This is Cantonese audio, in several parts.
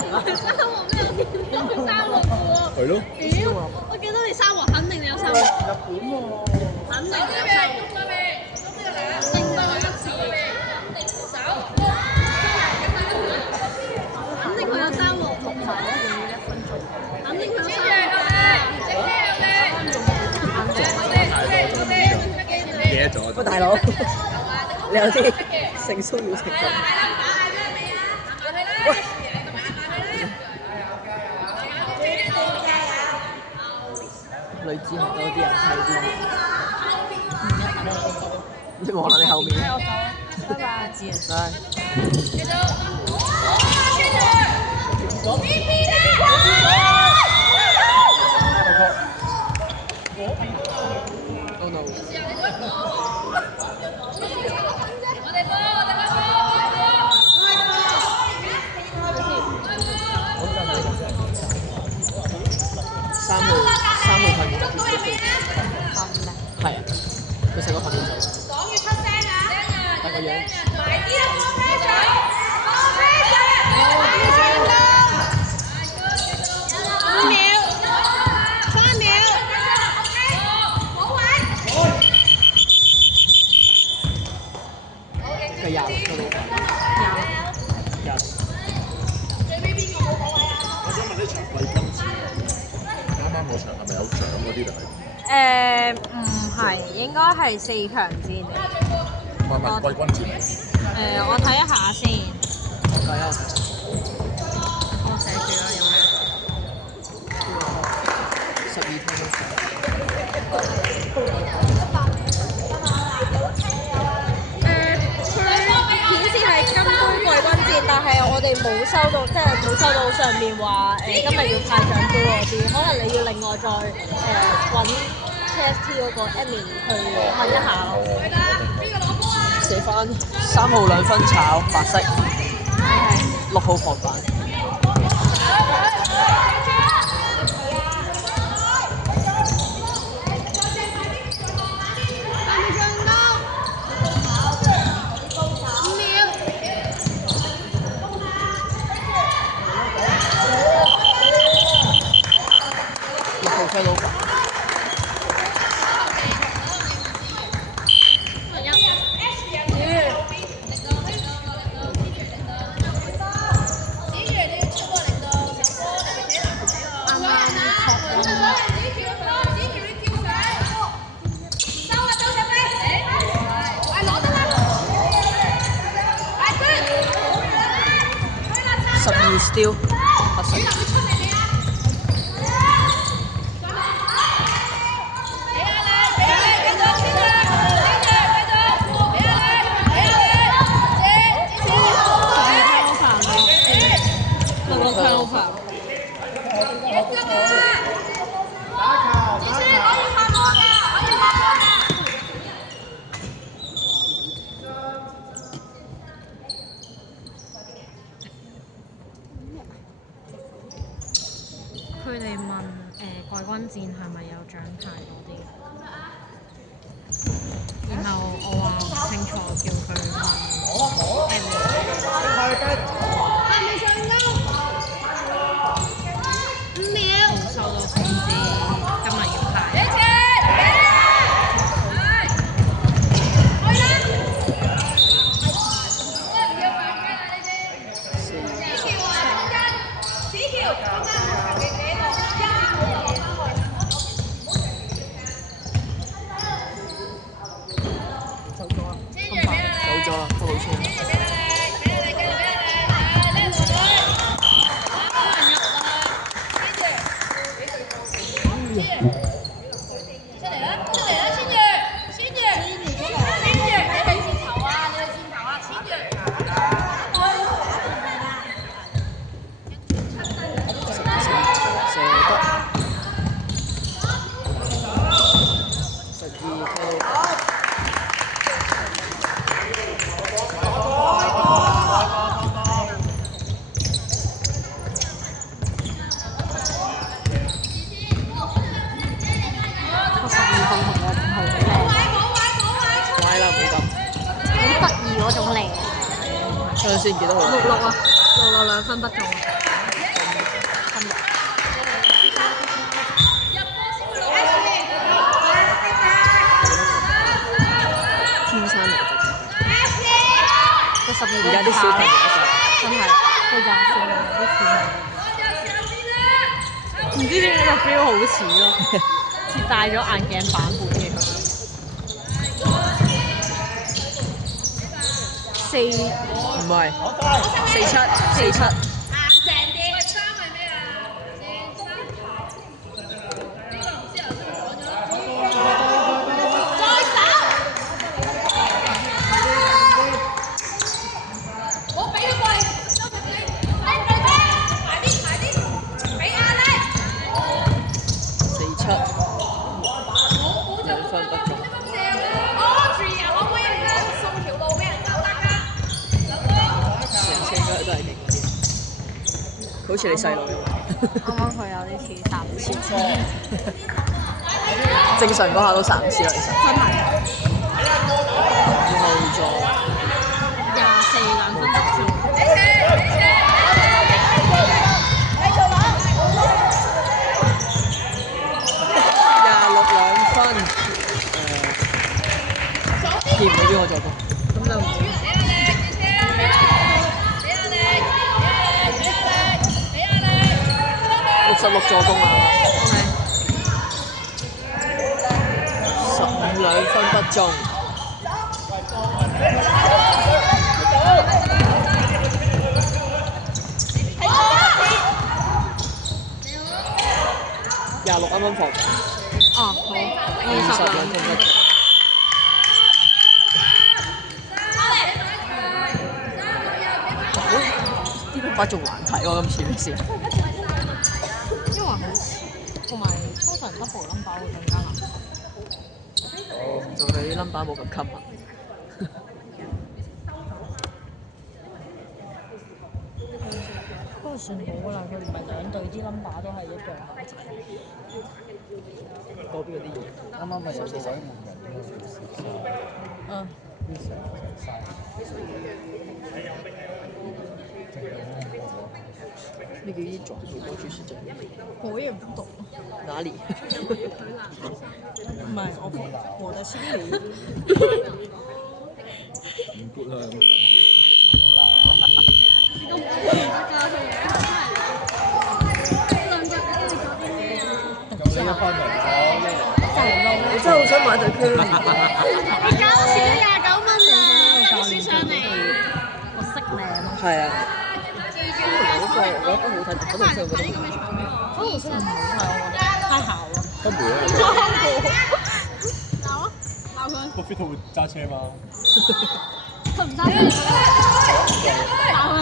沙漠咩？有沙漠嘅喎。係咯。屌！我記得你沙漠，肯定你有沙漠。日本喎。肯定你有沙漠。聖多一次。肯定佢有沙漠。肯定佢有沙漠。記得咗。喂，大佬，你有啲性騷擾成分。喂，女子學多啲人睇啲，你望下你後面。拜拜，知啊。Oh no！三號訓練係啊，佢成個訓練組。但個樣。佢廿個老闆。廿。我想問呢場季軍戰，啱啱嗰場係咪有獎嗰啲定係？唔係，應該係4強戰。唔係季軍戰。我睇一下先。睇下。我寫住啦，有咩？12分鐘。顯示係金杯季軍戰，但係我哋冇收到，即係冇收到上面話今日要派獎杯嗰啲，可能你要另外再揾 KST 嗰個 admin 去問一下咯。寫翻3號2分炒白色，6號防板。6號老闆。12 steal 80。佢哋問季軍戰係咪有獎牌嗰啲，然後我話唔清楚，叫佢問 admin。係咪上鈎？5秒。冇收到通知，今日要派。先幾多號？66啊。做到2分不中。天生麗質。佢12而家啲小朋友真係佢24歲有啲似唔知點解個 feel 好似咯，似戴咗眼鏡版本嘅佢。4唔係47。好似你細路咁。啱啱佢有啲似3次，正常嗰下都3次啦，其實。真係。後座24 2分得住。26 2分。見唔到邊個助攻？咁就唔知。66助攻啊！15 2分不中。26啱啱放。哦，好。22分不中。啲分仲難睇喎，今次啲先。因為好似，同埋通常 double number 會更加難。就佢啲 number 冇咁吸引。不過算好啦，佢唔係兩隊啲 number 都係一樣大隻。嗰邊嗰啲嘢。啱啱咪有個位換人嗯。那個一轉回過去是真的。我也不懂。哪裡？唔係我的心裡。唔 good 啦咁樣。咁你一翻嚟我真係好想買對 Q。交錢29蚊啊！你輸上嚟，我識靚咯。係啊。嗰個我覺得好睇，嗰套戲我覺得好睇。嗰套真係唔好睇，我覺得太姣啦。跟住咧，鬧佢。個 fit 會揸車嘛？佢唔揸車。鬧佢，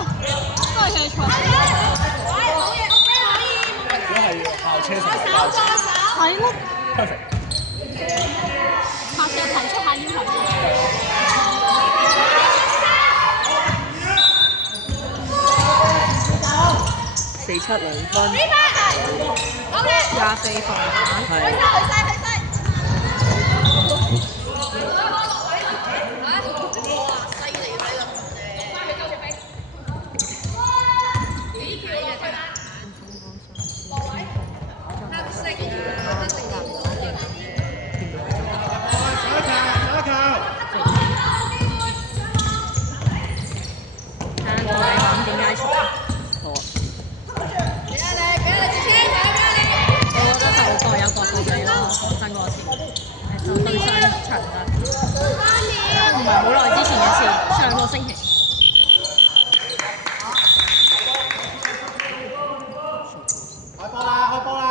都係佢錯。如果係校車同埋校車，係咯。perfect。下次提出下要求。47 2分。24分。係。上個星期。開波啦！開波啦！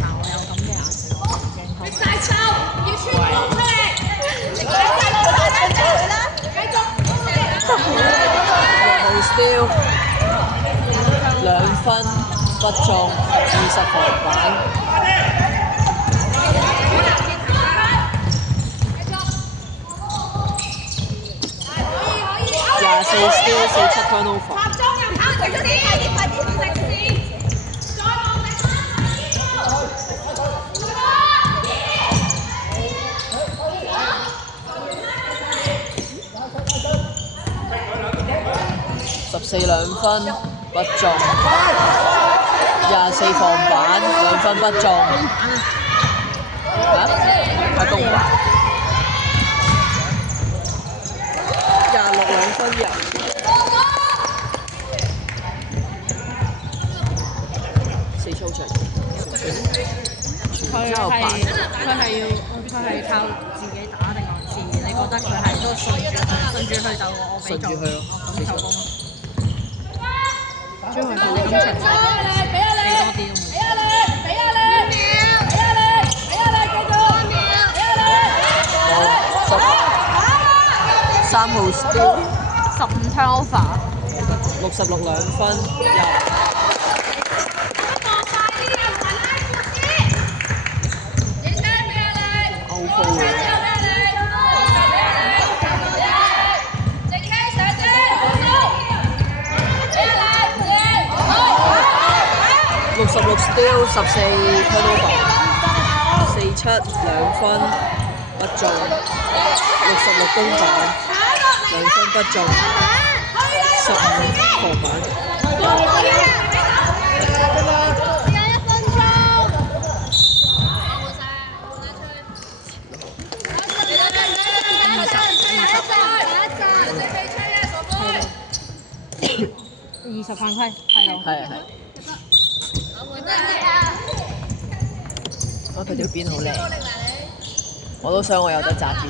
嗱，我有咁嘅顏色，我唔驚偷。晒臭，要穿窿出嚟！你講晒老闆跟住佢啦，繼續。Still 2分不中，20防板。24 steal 47 turnover。集中又跑佢咗啲，快啲直線，再望你。14兩分不中，24防板2分不中，係公板，26兩分入。4操場，佢係靠自己打定還是你覺得佢係都順住去就我俾做？順住去咯，咁就公。主要係你咁循勢俾多啲都冇。3號 steal 15 turnover， 66兩分入。66 steal 14 turnover 47兩分不中，66公板2分不中，15防板。20犯規，係咯。係。佢條邊好靚，我都想我有得紮邊。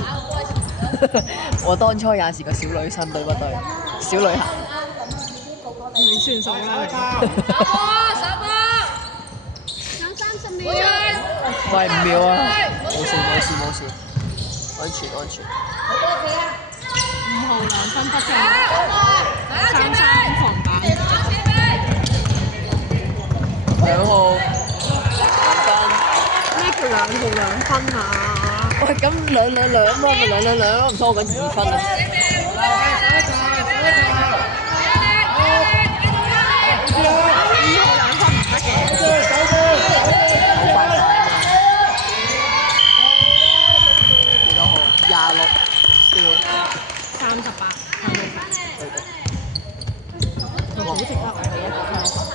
我當初也是個小女生，對不對？小女孩。你算數啦。喂，5秒啊！冇事，安全。5號2分不中，33防板。2號2分。咩叫2號2分啊？喂，咁2嘛，咪2，唔通我講2分啊？幾多號？26 steal 38，佢好值得我哋一個香港。